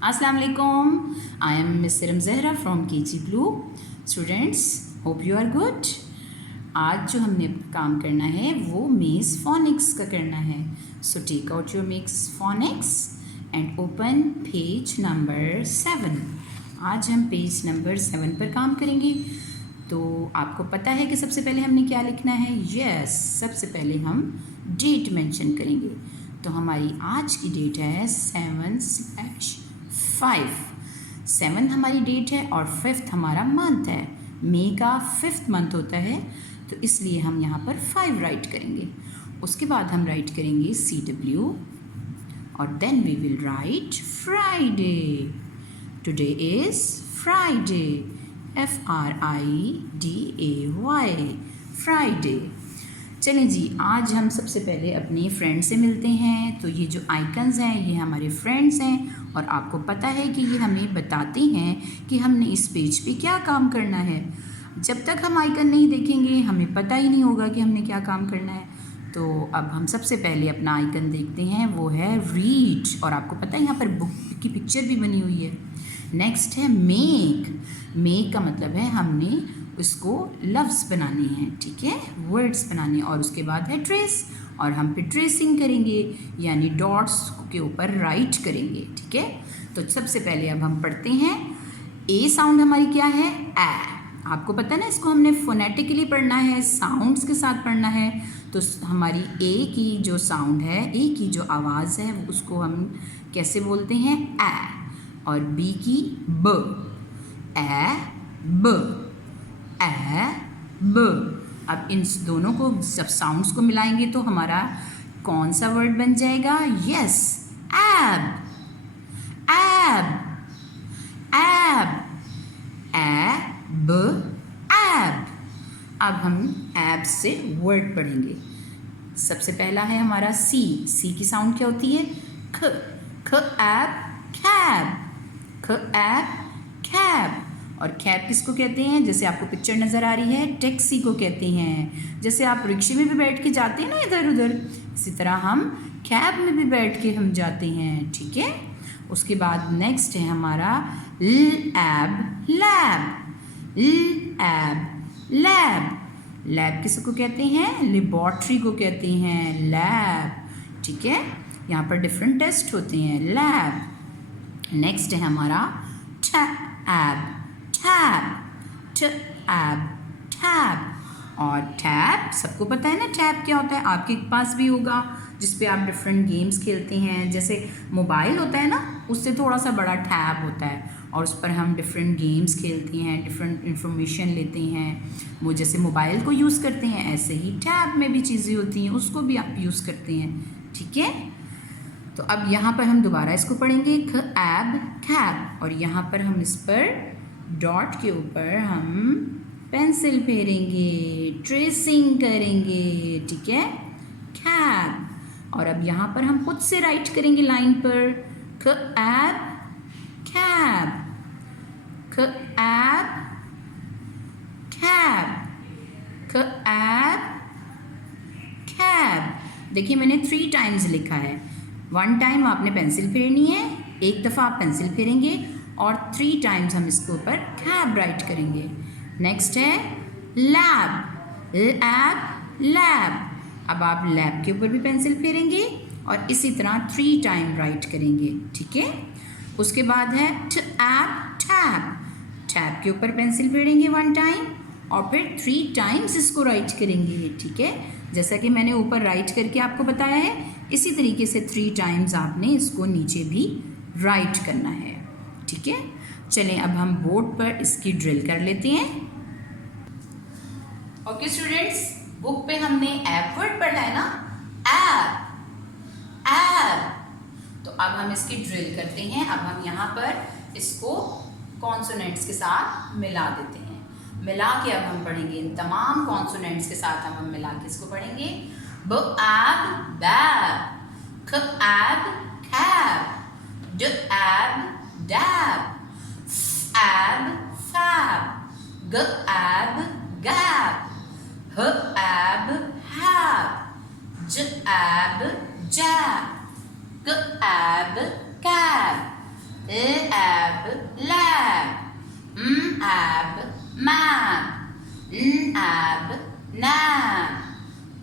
Assalamu alaikum. I am Miss Siram Zahra from KG Blue. Students, hope you are good. आज जो हमने काम करना है वो मेज phonics का करना है. So take out your मेज phonics and open page number 7. आज हम पेज नंबर 7 पर काम करेंगे. तो आपको पता है कि सबसे पहले हमने क्या लिखना है? यस, सबसे पहले हम डेट मेंशन करेंगे. तो हमारी आज की डेट है 7/5. 7 हमारी डेट है और 5th हमारा मंथ है. मई का 5th मंथ होता है, तो इसलिए हम यहाँ पर 5 राइट करेंगे. उसके बाद हम राइट करेंगे CW और then we will write Friday. Today is Friday, FRIDAY, Friday. चलें जी, आज हम सबसे पहले अपने फ्रेंड से मिलते हैं. तो ये जो आइकन्स हैं ये हमारे फ्रेंड्स हैं और आपको पता है कि ये हमें बताते हैं कि हमने इस पेज पे क्या काम करना है. जब तक हम आइकन नहीं देखेंगे हमें पता ही नहीं होगा कि हमने क्या काम करना है. तो अब हम सबसे पहले अपना आइकन देखते हैं, वो है रीड. और आपको पता है यहाँ पर बुक की पिक्चर भी बनी हुई है. नेक्स्ट है मेक. मेक का मतलब है हमने उसको लफ्ज़ बनाने हैं, ठीक है, वर्ड्स बनाने. और उसके बाद है ट्रेस, और हम फिर ट्रेसिंग करेंगे यानी डॉट्स के ऊपर राइट करेंगे, ठीक है. तो सबसे पहले अब हम पढ़ते हैं. ए साउंड हमारी क्या है? ए. आपको पता है ना, इसको हमने फोनेटिकली पढ़ना है, साउंड्स के साथ पढ़ना है. तो हमारी ए की जो साउंड है, ए की जो आवाज़ है उसको हम कैसे बोलते हैं? ए. और बी की ब. ए ब, ए ब. अब इन दोनों को सब साउंड्स को मिलाएंगे तो हमारा कौन सा वर्ड बन जाएगा? यस, एब. एब, एब, एब, एब. अब हम एब से वर्ड पढ़ेंगे. सबसे पहला है हमारा सी. सी की साउंड क्या होती है? ख. ख एब कैब. ख एब कैब. और कैब किसको कहते हैं? जैसे आपको पिक्चर नज़र आ रही है, टैक्सी को कहते हैं. जैसे आप रिक्शे में भी बैठ के जाते हैं ना इधर उधर, इसी तरह हम कैब में भी बैठ के हम जाते हैं, ठीक है. उसके बाद नेक्स्ट है हमारा lab. Lab, lab, lab. Lab किसको कहते हैं? लेबॉर्ट्री को कहते हैं लैब, ठीक है. यहाँ पर डिफरेंट टेस्ट होते हैं. लैब. नेक्स्ट है हमारा टैब. Tab, tab, tab. और टैब सबको पता है ना, टैब क्या होता है? आपके पास भी होगा जिस पे आप डिफरेंट गेम्स खेलते हैं. जैसे मोबाइल होता है ना, उससे थोड़ा सा बड़ा टैब होता है और उस पर हम डिफरेंट गेम्स खेलते हैं, डिफरेंट इंफॉर्मेशन लेते हैं. वो जैसे मोबाइल को यूज़ करते हैं ऐसे ही टैब में भी चीज़ें होती हैं, उसको भी आप यूज़ करते हैं, ठीक है. तो अब यहाँ पर हम दोबारा इसको पढ़ेंगे, ख एब कैब. और यहाँ पर हम इस पर डॉट के ऊपर हम पेंसिल फेरेंगे, ट्रेसिंग करेंगे, ठीक है, कैब. और अब यहाँ पर हम खुद से राइट करेंगे लाइन पर, ख एब कैब, ख एब कैब, ख एब कैब. देखिए मैंने 3 टाइम्स लिखा है. 1 टाइम आपने पेंसिल फेरनी है, एक दफ़ा आप पेंसिल फेरेंगे और 3 टाइम्स हम इसके ऊपर कैब राइट करेंगे. नेक्स्ट है लैब. Lab, lab. अब आप लैब के ऊपर भी पेंसिल फेरेंगे और इसी तरह 3 टाइम राइट करेंगे, ठीक है. उसके बाद है टैब. टैब. टैब के ऊपर पेंसिल फेरेंगे 1 टाइम और फिर 3 टाइम्स इसको राइट करेंगे, ठीक है. जैसा कि मैंने ऊपर राइट करके आपको बताया है, इसी तरीके से 3 टाइम्स आपने इसको नीचे भी राइट करना है, ठीक है. चलें अब हम बोर्ड पर इसकी ड्रिल कर लेते हैं. ओके स्टूडेंट्स, बुक पे हमने ऐप वर्ड पढ़ा है ना, ऐप, ऐप. तो अब हम इसकी ड्रिल करते हैं. अब हम यहाँ पर इसको कॉन्सोनेंट्स के साथ मिला देते हैं. मिला के अब हम पढ़ेंगे इन तमाम कॉन्सोनेंट्स के साथ. अब हम मिला के इसको पढ़ेंगे. ब ऐब बैब, ख ऐब कैब, ड ऐब डैब, ऐब फैब, ग ऐब गैब, ह ऐब हैब, ज ऐब जैब, क ऐब cab. ab lab, ab map, ab nap,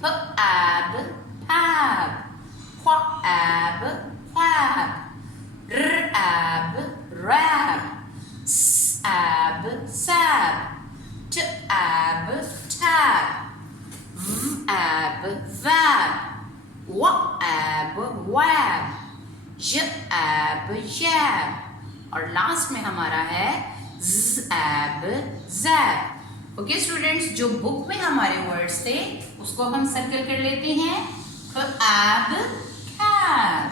ab pab, ab fab, ab rap, ab sab, ab tab, ab vab, ab wab, ab jab, और लास्ट में हमारा है ab zap। ओके स्टूडेंट्स, जो बुक में हमारे वर्ड्स थे उसको अब हम सर्कल कर लेते हैं। ab cab,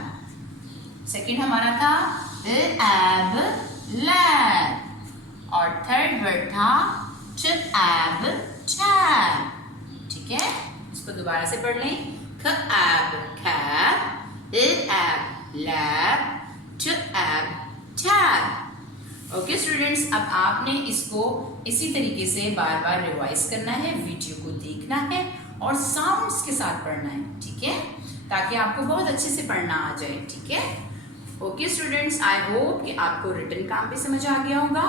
सेकंड हमारा था ab lab, और थर्ड वर्ड था ab tab। ठीक है, इसको दोबारा से पढ़ लें। ab cab, ab lab, ab tab। Okay students, अब आपने इसको इसी तरीके से बार बार रिवाइज करना है, वीडियो को देखना है और साउंड्स के साथ पढ़ना है। ठीक है, ताकि आपको बहुत अच्छे से पढ़ना आ जाए। ठीक है, ओके स्टूडेंट्स, आई होप कि आपको रिटन काम भी समझ आ गया होगा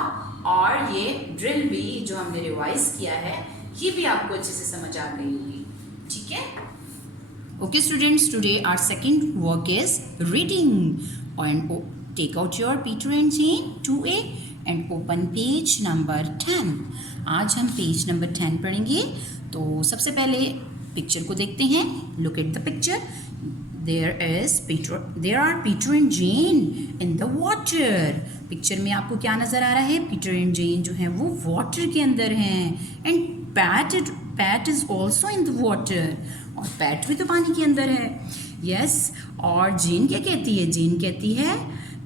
और ये ड्रिल भी जो हमने रिवाइज किया है ये भी आपको अच्छे से समझ आ गई होगी। ठीक है, okay students, today our second work is reading. And take out your Peter and Jane 2A and open page number 10। आज हम पेज नंबर 10 पढ़ेंगे। तो सबसे पहले पिक्चर को देखते हैं। Look at the picture. There are Peter and Jane in the water. Picture में आपको क्या नज़र आ रहा है? Peter and Jane जो है वो वाटर के अंदर हैं। And PAT is also in the water, और पैट भी तो पानी के अंदर है। यस, और जेन क्या कहती है? जेन कहती है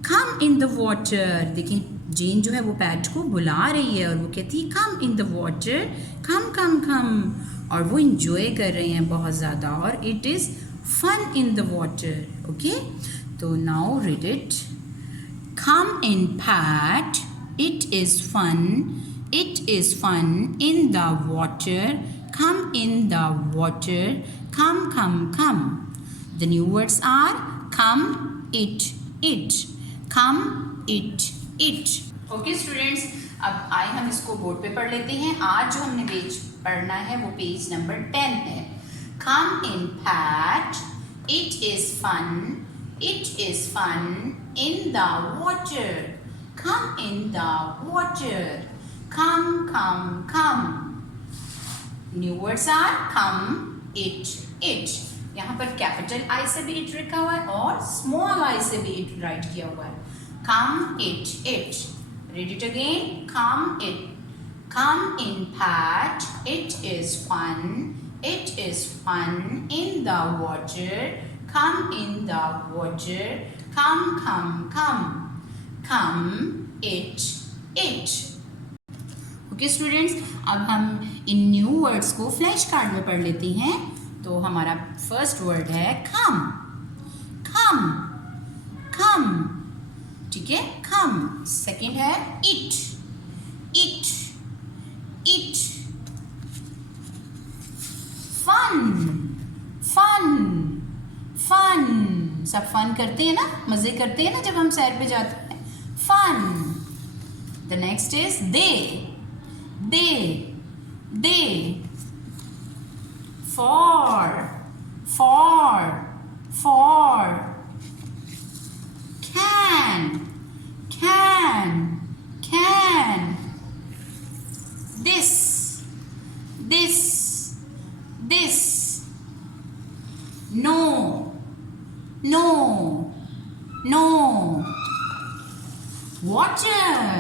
कम इन द वाटर। देखिए, जेन जो है वो पैट को बुला रही है और वो कहती है कम in the water, come come कम, और वो इंजॉय कर रहे हैं बहुत ज़्यादा, और it is fun in the water. Okay, तो now read it. Come in Pat, it is fun, it is fun in the water, come in the water, come come come. The new words are come, it, come, it. Okay students, अब आए हम इसको board पे पढ़ लेते हैं। आज जो हमने पेज पढ़ना है वो पेज नंबर 10 है। Come in Pat, it is fun in the water. Come in the water, come. New words are come, it. यहाँ पर कैपिटल आई से भी इट लिखा हुआ है और स्मॉल आई से भी इट राइट किया हुआ है। Come it. Read it again. Come it, come in Pat, it is fun in the water, come in the water, come it. Okay students, अब हम इन न्यू वर्ड्स को फ्लैश कार्ड में पढ़ लेते हैं। तो हमारा फर्स्ट वर्ड है कम। ठीक है, कम। सेकंड है इट। फन। सब फन करते हैं ना, मजे करते हैं ना जब हम सैर पे जाते हैं। Fun. The next is they. For. Can. This. No. Water.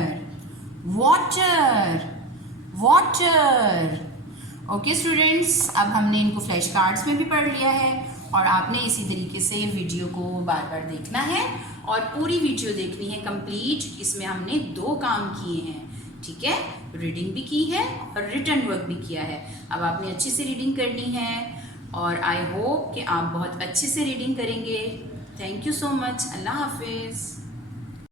Okay students, अब हमने इनको फ्लैश कार्ड्स में भी पढ़ लिया है और आपने इसी तरीके से वीडियो को बार बार देखना है और पूरी वीडियो देखनी है कंप्लीट। इसमें हमने 2 काम किए हैं। ठीक है, रीडिंग भी की है और रिटन वर्क भी किया है। अब आपने अच्छे से रीडिंग करनी है और आई होप कि आप बहुत अच्छे से रीडिंग करेंगे। Thank you so much. अल्लाह हाफिज़।